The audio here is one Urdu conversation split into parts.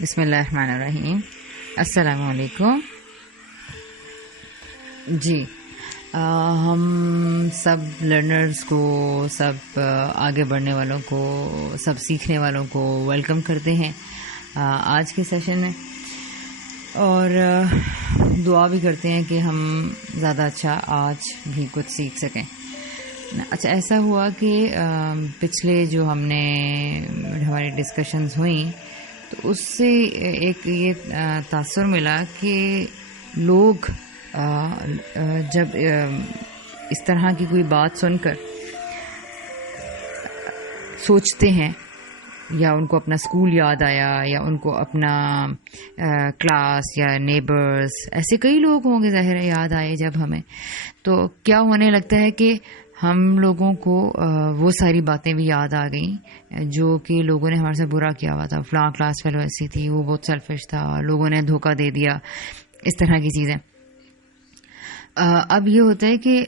بسم اللہ الرحمن الرحیم. السلام علیکم. جی ہم سب لرنرز کو، سب آگے بڑھنے والوں کو، سب سیکھنے والوں کو ویلکم کرتے ہیں آج کے سیشن میں، اور دعا بھی کرتے ہیں کہ ہم زیادہ اچھا آج بھی کچھ سیکھ سکیں. اچھا، ایسا ہوا کہ پچھلے جو ہم نے ہماری ڈسکشنز ہوئیں تو اس سے ایک یہ تاثر ملا کہ لوگ جب اس طرح کی کوئی بات سن کر سوچتے ہیں، یا ان کو اپنا اسکول یاد آیا، یا ان کو اپنا کلاس یا نیبرز، ایسے کئی لوگ ہوں گے ظاہر ہے یاد آئے جب ہمیں، تو کیا ہونے لگتا ہے کہ ہم لوگوں کو وہ ساری باتیں بھی یاد آ گئیں جو کہ لوگوں نے ہمارے سے برا کیا ہوا تھا. فلاں کلاس فیلو ایسی تھی، وہ بہت سیلفش تھا، لوگوں نے دھوکہ دے دیا، اس طرح کی چیزیں. اب یہ ہوتا ہے کہ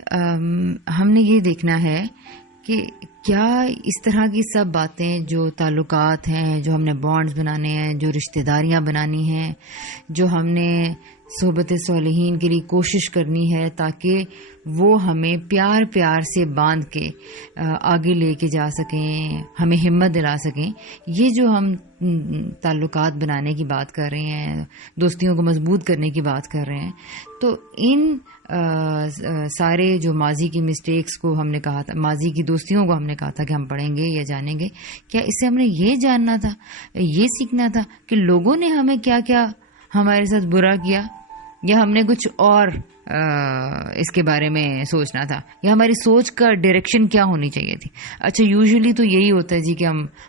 ہم نے یہ دیکھنا ہے کہ کیا اس طرح کی سب باتیں جو تعلقات ہیں، جو ہم نے بانڈز بنانے ہیں، جو رشتہ داریاں بنانی ہیں، جو ہم نے صحبت صالحین کے لیے کوشش کرنی ہے تاکہ وہ ہمیں پیار پیار سے باندھ کے آگے لے کے جا سکیں، ہمیں ہمت دلا سکیں، یہ جو ہم تعلقات بنانے کی بات کر رہے ہیں، دوستیوں کو مضبوط کرنے کی بات کر رہے ہیں، تو ان سارے جو ماضی کی مسٹیکس کو ہم نے کہا تھا، ماضی کی دوستیوں کو ہم نے کہا تھا کہ ہم پڑھیں گے یا جانیں گے، کیا اس سے ہم نے یہ جاننا تھا، یہ سیکھنا تھا کہ لوگوں نے ہمیں کیا کیا ہمارے ساتھ برا کیا، یا ہم نے کچھ اور اس کے بارے میں سوچنا تھا، یا ہماری سوچ کا ڈائریکشن کیا ہونی چاہیے تھی. اچھا، یوزلی تو یہی ہوتا ہے جی کہ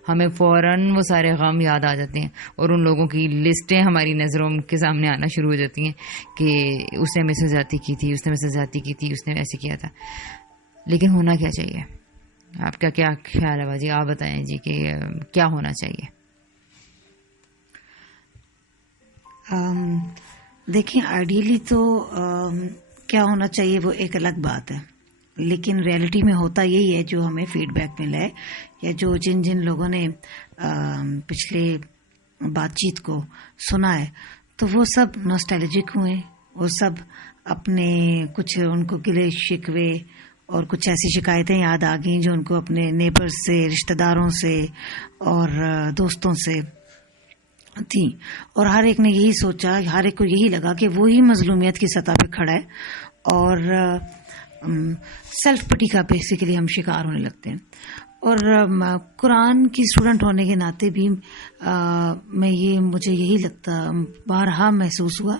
ہمیں فوراً وہ سارے غم یاد آ جاتے ہیں اور ان لوگوں کی لسٹیں ہماری نظروں کے سامنے آنا شروع ہو جاتی ہیں کہ اس نے میرے سے زیادتی کی تھی، اس نے میرے سے زیادتی کی تھی، اس نے ایسے کیا تھا. لیکن ہونا کیا چاہیے؟ آپ کا کیا خیال ہے باجی؟ آپ بتائیں جی کہ کیا ہونا چاہیے. دیکھیں، آئیڈیلی تو کیا ہونا چاہیے وہ ایک الگ بات ہے، لیکن ریئلٹی میں ہوتا یہی ہے جو ہمیں فیڈ بیک ملا ہے، یا جو جن لوگوں نے پچھلے بات چیت کو سنا ہے، تو وہ سب نوسٹیلجک ہوئے، وہ سب اپنے کچھ ان کو گلے شکوے اور کچھ ایسی شکایتیں یاد آ گئیں جو ان کو اپنے نیبرز سے، رشتہ داروں سے اور دوستوں سے تھی، اور ہر ایک نے یہی سوچا، ہر ایک کو یہی لگا کہ وہی مظلومیت کی سطح پہ کھڑا ہے، اور سیلف پٹی کا بیسیکلی ہم شکار ہونے لگتے ہیں. اور قرآن کی اسٹوڈنٹ ہونے کے ناطے بھی مجھے یہی لگتا، بارہا محسوس ہوا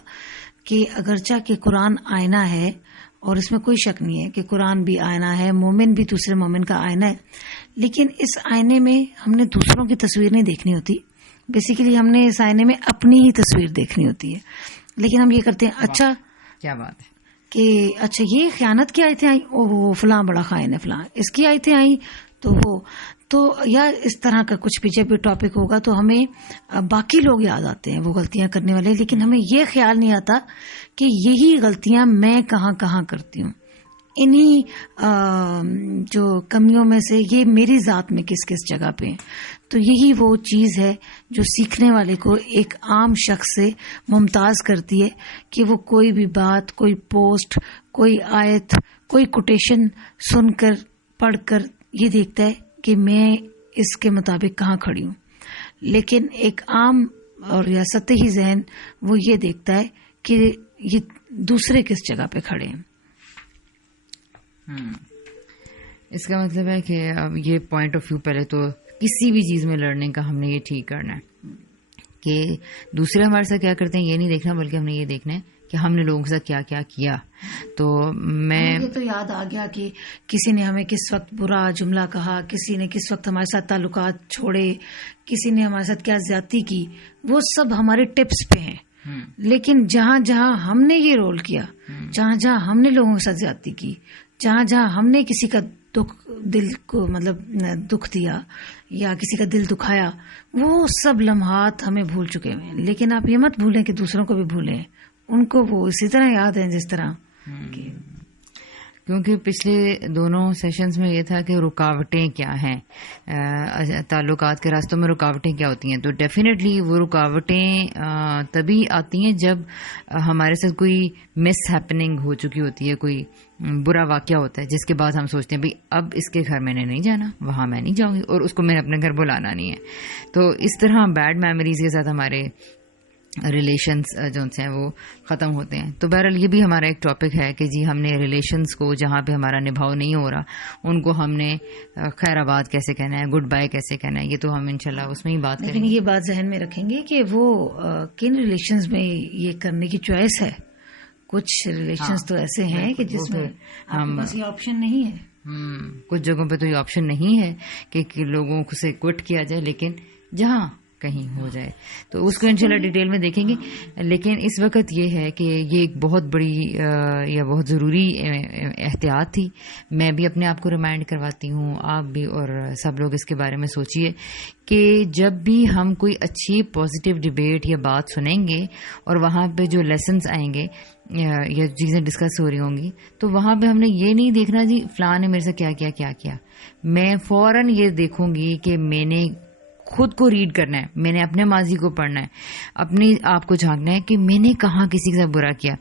کہ اگرچہ کہ قرآن آئینہ ہے، اور اس میں کوئی شک نہیں ہے کہ قرآن بھی آئینہ ہے، مومن بھی دوسرے مومن کا آئینہ ہے، لیکن اس آئینے میں ہم نے دوسروں کی تصویر نہیں دیکھنی ہوتی، بیسیکلی ہم نے اس آئینے میں اپنی ہی تصویر دیکھنی ہوتی ہے. لیکن ہم یہ کرتے ہیں، اچھا کیا بات ہے کہ اچھا یہ خیانت کی آیتیں آئیں، اوہ فلاں بڑا خائن ہے، فلاں اس کی آیتیں آئیں، تو یا اس طرح کا کچھ بھی جب بھی ٹاپک ہوگا تو ہمیں باقی لوگ یاد آتے ہیں وہ غلطیاں کرنے والے، لیکن ہمیں یہ خیال نہیں آتا کہ یہی غلطیاں میں کہاں کہاں کرتی ہوں، انہی جو کمیوں میں سے یہ میری ذات میں کس کس جگہ پہ ہیں. تو یہی وہ چیز ہے جو سیکھنے والے کو ایک عام شخص سے ممتاز کرتی ہے کہ وہ کوئی بھی بات، کوئی پوسٹ، کوئی آیت، کوئی کوٹیشن سن کر، پڑھ کر یہ دیکھتا ہے کہ میں اس کے مطابق کہاں کھڑی ہوں. لیکن ایک عام اور یا سطحی ذہن وہ یہ دیکھتا ہے کہ یہ دوسرے کس جگہ پہ کھڑے ہیں. اس کا مطلب ہے کہ اب یہ پوائنٹ آف ویو پہلے تو کسی بھی چیز میں لڑنے کا ہم نے یہ ٹھیک کرنا ہے کہ دوسرے ہمارے ساتھ کیا کرتے ہیں یہ نہیں دیکھنا، بلکہ ہم نے یہ دیکھنا ہے کہ ہم نے لوگوں کے ساتھ کیا کیا کیا. تو میں تو یاد آ گیا کہ کسی نے ہمیں کس وقت برا جملہ کہا، کسی نے کس وقت ہمارے ساتھ تعلقات چھوڑے، کسی نے ہمارے ساتھ کیا زیادتی کی، وہ سب ہمارے ٹپس پہ ہیں. لیکن جہاں جہاں ہم نے یہ رول کیا، جہاں جہاں ہم نے لوگوں کے ساتھ زیادتی کی، جہاں جہاں ہم نے کسی کا دل کو دکھ دیا یا کسی کا دل دکھایا، وہ سب لمحات ہمیں بھول چکے ہیں. لیکن آپ یہ مت بھولیں کہ دوسروں کو بھی بھولیں، ان کو وہ اسی طرح یاد ہیں جس طرح کیونکہ پچھلے دونوں سیشنز میں یہ تھا کہ رکاوٹیں کیا ہیں، تعلقات کے راستوں میں رکاوٹیں کیا ہوتی ہیں. تو ڈیفینیٹلی وہ رکاوٹیں تبھی آتی ہیں جب ہمارے ساتھ کوئی مس ہیپننگ ہو چکی ہوتی ہے، کوئی برا واقعہ ہوتا ہے جس کے بعد ہم سوچتے ہیں بھئی اب اس کے گھر میں نے نہیں جانا، وہاں میں نہیں جاؤں گی، اور اس کو میں نے اپنے گھر بلانا نہیں ہے. تو اس طرح بیڈ میموریز کے ساتھ ہمارے ریلیشنز جو ہیں وہ ختم ہوتے ہیں. تو بہرحال یہ بھی ہمارا ایک ٹاپک ہے کہ جی ہم نے ریلیشنز کو جہاں پہ ہمارا نبھاؤ نہیں ہو رہا ان کو ہم نے خیر آباد کیسے کہنا ہے، گڈ بائی کیسے کہنا ہے. یہ تو ہم انشاءاللہ اس میں ہی بات کریں گے. لیکن یہ بات ذہن میں رکھیں گے کہ وہ کن ریلیشنز میں یہ کرنے کی چوائس ہے. کچھ ریلیشنز تو ایسے ہیں کہ جس میں یہ آپشن نہیں ہے. کچھ جگہوں پہ تو یہ آپشن نہیں ہے کہ لوگوں سے کوٹ کیا جائے، لیکن جہاں کہیں ہو جائے تو اس کو انشاءاللہ ڈیٹیل میں دیکھیں گے. لیکن اس وقت یہ ہے کہ یہ ایک بہت بڑی یا بہت ضروری احتیاط تھی. میں بھی اپنے آپ کو ریمائنڈ کرواتی ہوں، آپ بھی، اور سب لوگ اس کے بارے میں سوچئے کہ جب بھی ہم کوئی اچھی پازیٹیو ڈیبیٹ یا بات سنیں گے اور وہاں پہ جو لیسنز آئیں گے یا چیزیں ڈسکس ہو رہی ہوں گی تو وہاں پہ ہم نے یہ نہیں دیکھنا جی فلاں نے میرے سے کیا کیا کیا کیا. میں فوراً یہ دیکھوں گی کہ میں نے خود کو ریڈ کرنا ہے، میں نے اپنے ماضی کو پڑھنا ہے، اپنی آپ کو جھانکنا ہے کہ میں نے کہاں کسی کے ساتھ برا کیا.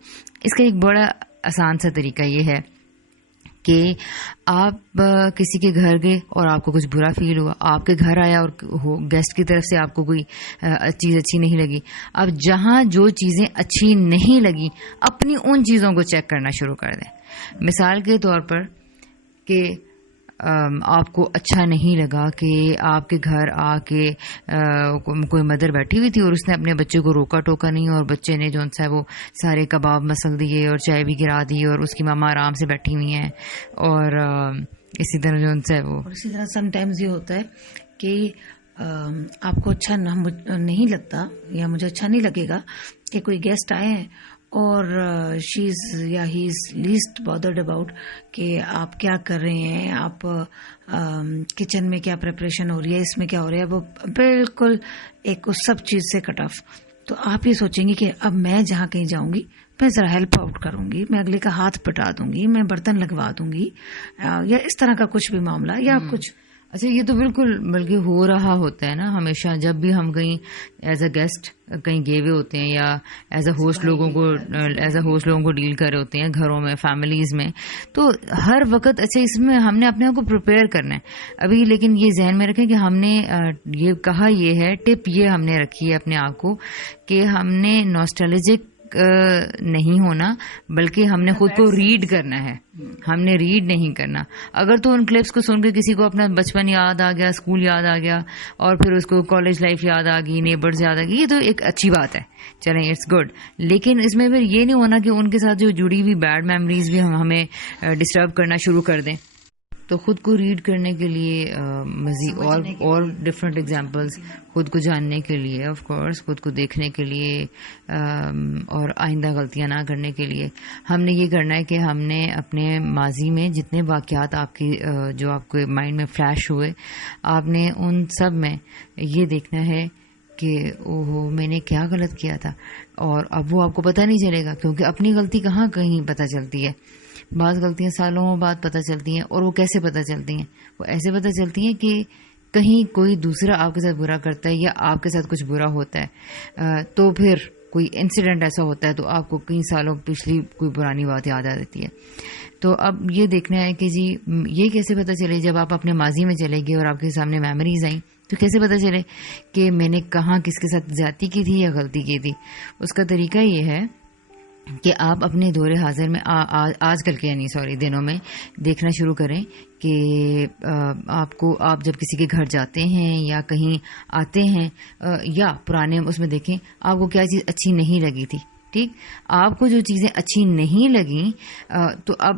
اس کا ایک بڑا آسان سا طریقہ یہ ہے کہ آپ کسی کے گھر گئے اور آپ کو کچھ برا فیل ہوا، آپ کے گھر آیا اور گیسٹ کی طرف سے آپ کو کوئی چیز اچھی نہیں لگی. اب جہاں جو چیزیں اچھی نہیں لگی اپنی ان چیزوں کو چیک کرنا شروع کر دیں. مثال کے طور پر کہ آپ کو اچھا نہیں لگا کہ آپ کے گھر آ کے کوئی مدر بیٹھی ہوئی تھی اور اس نے اپنے بچے کو روکا ٹوکا نہیں، اور بچے نے جو ہے وہ سارے کباب مسل دیے اور چائے بھی گرا دی، اور اس کی ماما آرام سے بیٹھی ہوئی ہیں. اور اسی طرح جو ہے وہ اسی طرح سم ٹائمز یہ ہوتا ہے کہ آپ کو اچھا نہیں لگتا یا مجھے اچھا نہیں لگے گا کہ کوئی گیسٹ آئے ہیں اور شی از یا ہی از لیسٹ بادرڈ اباؤٹ کہ آپ کیا کر رہے ہیں، آپ کچن میں کیا پریپریشن ہو رہی ہے، اس میں کیا ہو رہا ہے. وہ بالکل ایک اس سب چیز سے کٹ آف. تو آپ یہ سوچیں گی کہ اب میں جہاں کہیں جاؤں گی میں ذرا ہیلپ آؤٹ کروں گی، میں اگلے کا ہاتھ پٹا دوں گی، میں برتن لگوا دوں گی، یا اس طرح کا کچھ بھی معاملہ یا کچھ. اچھا یہ تو بالکل بلکہ ہو رہا ہوتا ہے نا ہمیشہ، جب بھی ہم کہیں ایز اے گیسٹ کہیں گئے ہوئے ہوتے ہیں یا ایز اے ہوسٹ لوگوں کو ڈیل کر رہے ہوتے ہیں گھروں میں، فیملیز میں، تو ہر وقت اچھا اس میں ہم نے اپنے آپ کو پریپیئر کرنا ہے ابھی. لیکن یہ ذہن میں رکھیں کہ ہم نے یہ کہا، یہ ہے ٹپ یہ ہم نے رکھی ہے اپنے آپ کو کہ ہم نے نوسٹیلجک نہیں ہونا، بلکہ ہم نے خود کو ریڈ کرنا ہے. ہم نے ریڈ نہیں کرنا. اگر تو ان کلپس کو سن کے کسی کو اپنا بچپن یاد آ گیا، اسکول یاد آ گیا، اور پھر اس کو کالج لائف یاد آ گئی، نیبرز یاد آ گئی، یہ تو ایک اچھی بات ہے، چلیں اٹس گڈ. لیکن اس میں پھر یہ نہیں ہونا کہ ان کے ساتھ جو جڑی ہوئی بیڈ میموریز بھی ہمیں ڈسٹرب کرنا شروع کر دیں. تو خود کو ریڈ کرنے کے لیے مزید اور ڈفرینٹ ایگزامپلس، خود کو جاننے کے لیے آف کورس، خود کو دیکھنے کے لیے، اور آئندہ غلطیاں نہ کرنے کے لیے ہم نے یہ کرنا ہے کہ ہم نے اپنے ماضی میں جتنے واقعات آپ کی جو آپ کے مائنڈ میں فلیش ہوئے، آپ نے ان سب میں یہ دیکھنا ہے کہ اوہ میں نے کیا غلط کیا تھا. اور اب وہ آپ کو پتہ نہیں چلے گا، کیونکہ اپنی غلطی کہاں کہیں پتہ چلتی ہے. بعض غلطیاں سالوں بعد پتہ چلتی ہیں. اور وہ کیسے پتہ چلتی ہیں؟ وہ ایسے پتہ چلتی ہیں کہ کہیں کوئی دوسرا آپ کے ساتھ برا کرتا ہے یا آپ کے ساتھ کچھ برا ہوتا ہے، تو پھر کوئی انسیڈنٹ ایسا ہوتا ہے تو آپ کو کئی سالوں پچھلی کوئی پرانی بات یاد آ جاتی ہے. تو اب یہ دیکھنا ہے کہ جی یہ کیسے پتہ چلے. جب آپ اپنے ماضی میں چلے گئے اور آپ کے سامنے میموریز آئیں تو کیسے پتہ چلے کہ میں نے کہاں کس کے ساتھ زیادتی کی تھی یا غلطی کی تھی. اس کا طریقہ یہ ہے کہ آپ اپنے دور حاضر میں آج کل کے دنوں میں دیکھنا شروع کریں کہ آپ جب کسی کے گھر جاتے ہیں یا کہیں آتے ہیں یا پرانے اس میں دیکھیں آپ کو کیا چیز اچھی نہیں لگی تھی. ٹھیک، آپ کو جو چیزیں اچھی نہیں لگیں تو اب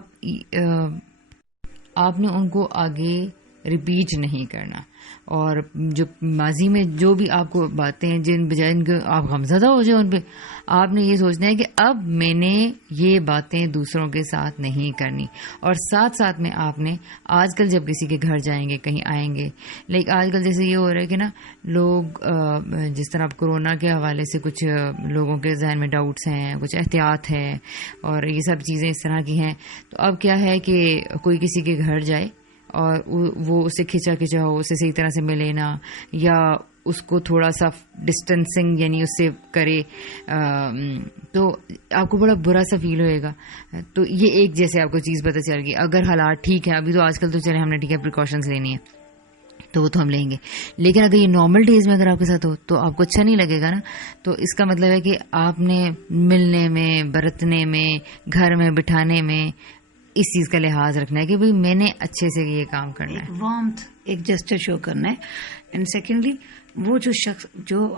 آپ نے ان کو آگے ریپیٹ نہیں کرنا. اور جو ماضی میں جو بھی آپ کو باتیں ہیں جن بجائے ان کے آپ غمزدہ ہو جائیں ان پہ, آپ نے یہ سوچنا ہے کہ اب میں نے یہ باتیں دوسروں کے ساتھ نہیں کرنی. اور ساتھ ساتھ میں آپ نے آج کل جب کسی کے گھر جائیں گے, کہیں آئیں گے, آج کل جیسے یہ ہو رہا ہے کہ نا لوگ جس طرح کرونا کے حوالے سے کچھ لوگوں کے ذہن میں ڈاؤٹس ہیں, کچھ احتیاط ہے اور یہ سب چیزیں اس طرح کی ہیں. تو اب کیا ہے کہ کوئی کسی کے گھر جائے اور وہ اسے کھچا ہو, اسے صحیح طرح سے ملے نا, یا اس کو تھوڑا سا ڈسٹینسنگ یعنی اس سے کرے, تو آپ کو بڑا برا سا فیل ہوئے گا. تو یہ ایک جیسے آپ کو چیز پتہ چل گئی. اگر حالات ٹھیک ہیں ابھی تو آج کل تو چلے ہم نے ٹھیک ہے پریکاشنز لینی ہے تو وہ تو ہم لیں گے, لیکن اگر یہ نارمل ڈیز میں اگر آپ کے ساتھ ہو تو آپ کو اچھا نہیں لگے گا نا. تو اس کا مطلب ہے کہ آپ نے ملنے میں, برتنے میں, گھر میں بٹھانے میں اس چیز کا لحاظ رکھنا ہے کہ بھئی میں نے اچھے سے یہ کام کرنا ہے, وارمتھ, ایک جسچر شو کرنا ہے. اینڈ سیکنڈلی وہ جو شخص, جو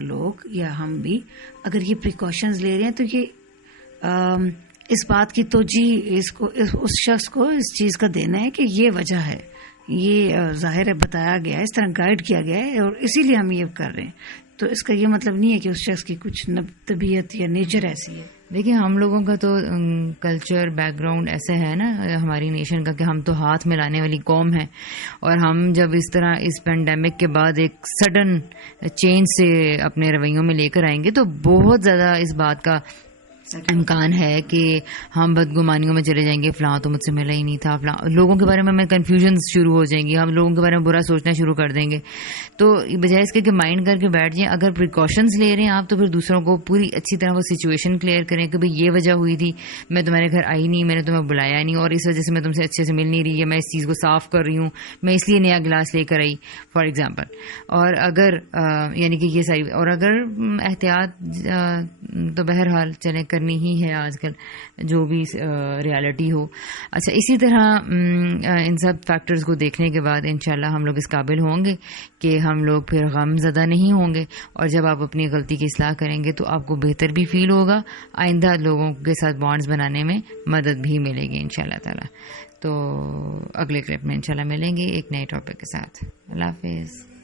لوگ یا ہم بھی اگر یہ پریکاشنز لے رہے ہیں تو یہ اس بات کی توجہ اس شخص کو اس چیز کا دینا ہے کہ یہ وجہ ہے, یہ ظاہر ہے بتایا گیا ہے, اس طرح گائیڈ کیا گیا ہے اور اسی لیے ہم یہ کر رہے ہیں. تو اس کا یہ مطلب نہیں ہے کہ اس شخص کی کچھ طبیعت یا نیچر ایسی ہے. دیکھیں ہم لوگوں کا تو کلچر بیک گراؤنڈ ایسا ہے نا ہماری نیشن کا کہ ہم تو ہاتھ ملانے والی قوم ہے, اور ہم جب اس طرح اس پینڈیمک کے بعد ایک سڈن چینج سے اپنے رویوں میں لے کر آئیں گے تو بہت زیادہ اس بات کا امکان ہے کہ ہم بدگمانیوں میں چلے جائیں گے, فلاں تو مجھ سے ملا ہی نہیں تھا, فلاں لوگوں کے بارے میں کنفیوژن شروع ہو جائیں گی, ہم لوگوں کے بارے میں برا سوچنا شروع کر دیں گے. تو بجائے اس کے کہ مائنڈ کر کے بیٹھ جائیں, اگر پریکاشنز لے رہے ہیں آپ تو پھر دوسروں کو پوری اچھی طرح وہ سچویشن کلیئر کریں کہ بھئی یہ وجہ ہوئی تھی, میں تمہارے گھر آئی نہیں, میں نے تمہیں بلایا نہیں, اور اس وجہ سے میں تم سے اچھے سے مل نہیں رہی, یا میں اس چیز کو صاف کر رہی ہوں, میں اس لیے نیا گلاس لے کر آئی فار ایگزامپل. اور اگر یعنی کہ یہ ساری, اور اگر احتیاط تو بہرحال چلیں کرنی ہی ہے آج کل جو بھی ریالٹی ہو. اچھا, اسی طرح ان سب فیکٹرز کو دیکھنے کے بعد انشاءاللہ ہم لوگ اس قابل ہوں گے کہ ہم لوگ پھر غم زدہ نہیں ہوں گے, اور جب آپ اپنی غلطی کی اصلاح کریں گے تو آپ کو بہتر بھی فیل ہوگا, آئندہ لوگوں کے ساتھ بانڈز بنانے میں مدد بھی ملے گی انشاءاللہ تعالی. تو اگلے کلپ میں انشاءاللہ ملیں گے ایک نئے ٹاپک کے ساتھ. اللہ حافظ.